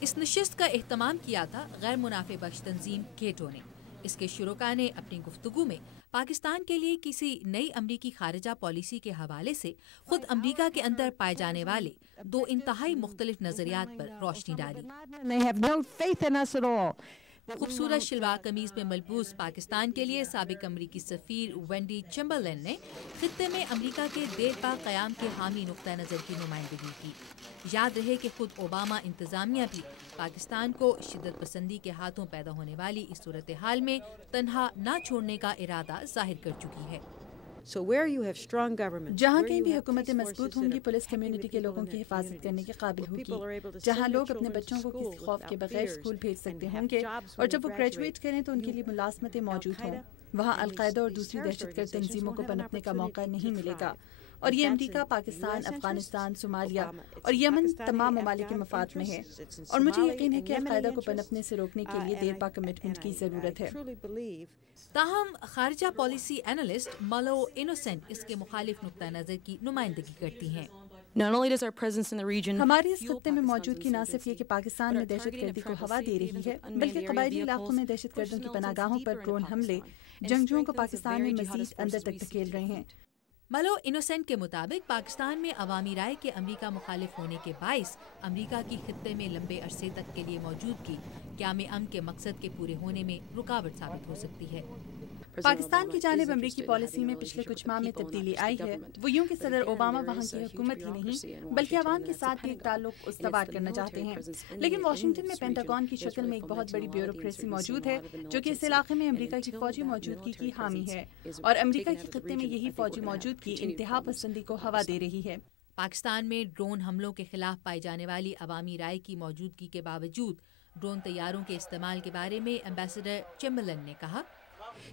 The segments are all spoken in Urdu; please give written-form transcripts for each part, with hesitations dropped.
اس نشست کا اہتمام کیا تھا غیر منافع بخش تنظیم کیٹو نے۔ اس کے شرکاء نے اپنی گفتگو میں پاکستان کے لیے کسی نئی امریکی خارجہ پالیسی کے حوالے سے خود امریکہ کے اندر پائے جانے والے دو انتہائی مختلف نظریات پر روشنی ڈالی۔ خوبصورت شلوار قمیض میں ملبوس پاکستان کے لیے سابق امریکی سفیر وینڈی چمبرلین نے خطے میں امریکہ کے دیر پا قیام کے حامی نقطہ نظر کی نمائندگی کی۔ یاد رہے کہ خود اوباما انتظامیہ بھی پاکستان کو شدت پسندی کے ہاتھوں پیدا ہونے والی اس صورتحال میں تنہا نہ چھوڑنے کا ارادہ ظاہر کر چکی ہے۔ جہاں کہیں بھی حکومتیں مضبوط ہوں گی، پولیس کمیونٹی کے لوگوں کی حفاظت کرنے کے قابل ہوگی، جہاں لوگ اپنے بچوں کو کسی خوف کے بغیر اسکول بھیج سکتے ہوں گے اور جب وہ گریجویٹ کریں تو ان کے لیے ملازمتیں موجود ہوں، وہاں القاعدہ اور دوسری دہشت گرد تنظیموں کو پنپنے کا موقع نہیں ملے گا۔ اور یہ امریکہ، پاکستان، افغانستان، صومالیہ اور یمن تمام ممالک کے مفاد میں ہے، اور مجھے یقین ہے کہ القاعدہ کو پنپنے سے روکنے کے لیے دیر پا کمٹمنٹ کی ضرورت ہے۔ تاہم خارجہ پالیسی اینالسٹ ملو انوسینٹ اس کے مخالف نقطہ نظر کی نمائندگی کرتی ہیں۔ ہماری اس خطے میں موجودگی نہ صرف یہ کہ پاکستان میں دہشت گردی کو ہوا دے رہی ہے، بلکہ قبائلی علاقوں میں دہشت گردوں کی پناہ گاہوں پر ڈرون حملے جنگجوؤں کو پاکستان میں مزید اندر تک دھکیل رہے ہیں۔ ملو انوسینٹ کے مطابق پاکستان میں عوامی رائے کے امریکہ مخالف ہونے کے باعث امریکہ کی خطے میں لمبے عرصے تک کے لیے موجودگی قیام امن کے مقصد کے پورے ہونے میں رکاوٹ ثابت ہو سکتی ہے۔ پاکستان کی جانب امریکی پالیسی میں پچھلے کچھ ماہ میں تبدیلی آئی ہے، وہ یوں کہ صدر اوباما وہاں کی حکومت ہی نہیں بلکہ عوام کے ساتھ بھی ایک تعلق استوار کرنا چاہتے ہیں، لیکن واشنگٹن میں پینٹاگون کی شکل میں ایک بہت بڑی بیوروکریسی موجود ہے جو کہ اس علاقے میں امریکہ کی فوجی موجودگی کی حامی ہے، اور امریکہ کے خطے میں یہی فوجی موجودگی انتہا پسندی کو ہوا دے رہی ہے۔ پاکستان میں ڈرون حملوں کے خلاف پائی جانے والی عوامی رائے کی موجودگی کے باوجود ڈرون طیاروں کے استعمال کے بارے میں ایمبیسڈر چمبرلین نے کہا،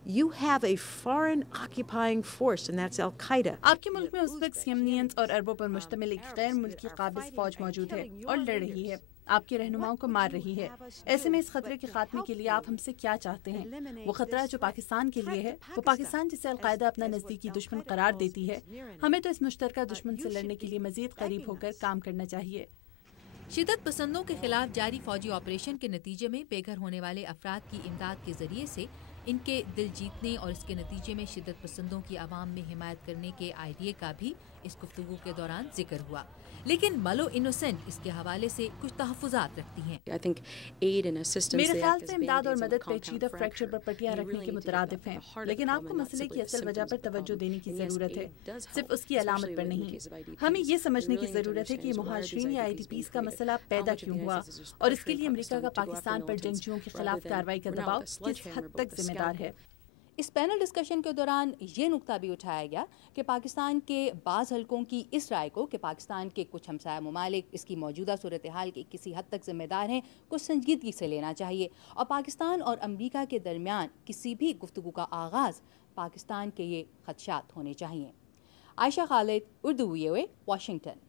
You have a foreign occupying force, and that's Al-Qaeda. آپ کے ملک میں ازبکس، یمنیئنز اور عربوں پر مشتمل ایک غیر ملکی قابض فوج موجود ہے اور لڑ رہی ہے، آپ کے رہنماؤں کو مار رہی ہے۔ ایسے میں اس خطرے کے خاتمے کے لیے آپ ہم سے کیا چاہتے ہیں؟ وہ خطرہ جو پاکستان کے لیے ہے، وہ پاکستان جسے القاعدہ اپنا نزدیکی دشمن قرار دیتی ہے، ہمیں تو اس مشترکہ دشمن سے لڑنے کے لیے مزید قریب ہو کر کام کرنا چاہیے۔ شدت پسندوں کے خلاف جاری فوجی آپریشن کے نتیجے میں بے گھر ہونے والے افراد کی امداد کے ذریعے سے ان کے دل جیتنے اور اس کے نتیجے میں شدت پسندوں کی عوام میں حمایت کرنے کے آئیڈیا کا بھی اس گفتگو کے دوران ذکر ہوا، لیکن ملو انوسینٹ اس کے حوالے سے کچھ تحفظات رکھتی ہیں۔ میرے خیال سے امداد اور مدد پیچیدہ فریکچر پر پٹیاں رکھنے کے مترادف ہیں، لیکن آپ کو مسئلے کی اصل وجہ پر توجہ دینے کی ضرورت ہے، صرف اس کی علامت پر نہیں۔ ہمیں یہ سمجھنے کی ضرورت ہے کہ یہ مہاجرین یا IDPs کا مسئلہ پیدا کیوں ہوا، اور اس کے لیے امریکہ کا پاکستان پر جنگجوؤں کے خلاف کارروائی کا دباؤ کس حد تک ذمہ دار ہے۔ اس پینل ڈسکشن کے دوران یہ نقطہ بھی اٹھایا گیا کہ پاکستان کے بعض حلقوں کی اس رائے کو کہ پاکستان کے کچھ ہمسایہ ممالک اس کی موجودہ صورتحال کے کسی حد تک ذمہ دار ہیں کو سنجیدگی سے لینا چاہیے، اور پاکستان اور امریکہ کے درمیان کسی بھی گفتگو کا آغاز پاکستان کے یہ خدشات ہونے چاہیے۔ عائشہ خالد، اردو VOA، واشنگٹن۔